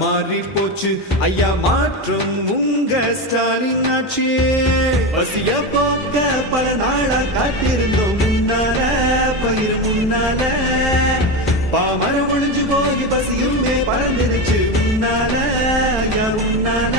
மாறி போச்சு ஐயா மாற்றும் உங்க ஸ்டாலின் ஆட்சி. பசிய போக்க பல நாளா காத்திருந்தோம் முன்னால பயிர் முன்னால பாமரம் ஒழிஞ்சு போய் பசியுமே பறந்துருச்சு உன்னால ஐயா உன்னால.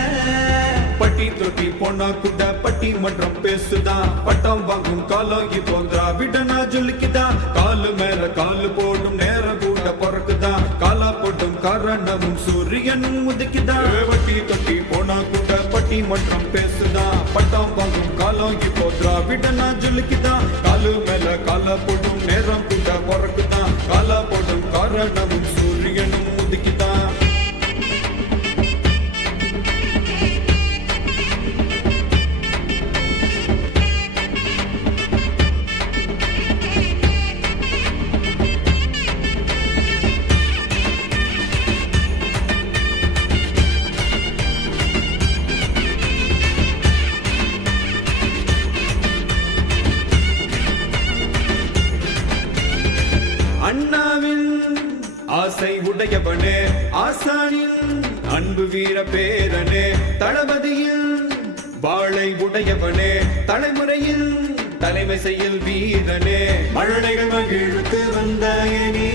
பட்டி தொட்டி பொண்ணா கூட பட்டி மன்றம் பேசுதான் பட்டம் வாங்கும் காலம் இப்போ திராவிடனா ஜொலிக்குதான். காலு மேல காலு போடும் நேரம் கூட பிறக்குதான் காலா போட்டும் காரணமும் சூரியனும் உதிக்குதான். வட்டி தொட்டி போனா கூட பட்டி மன்றம் பேசுதான் பட்டம் வாங்கும் காலம் இப்போ திராவிடனா ஜொலிக்குதான். காலு மேல கால போடும் நேரம் கூட பிறக்குதான் காலா போடும் காரணமும் சூரியனும் உதிக்குதான். அண்ணாவின் ஆசை உடையவனே ஆசானின் அன்பு வீர பேரனே தளபதியில் வாளை உடையவனே தலைமுறையில் தலைமை செயல் வீரனே மழலைகள் மகிழ்த்து வந்தாயே நீ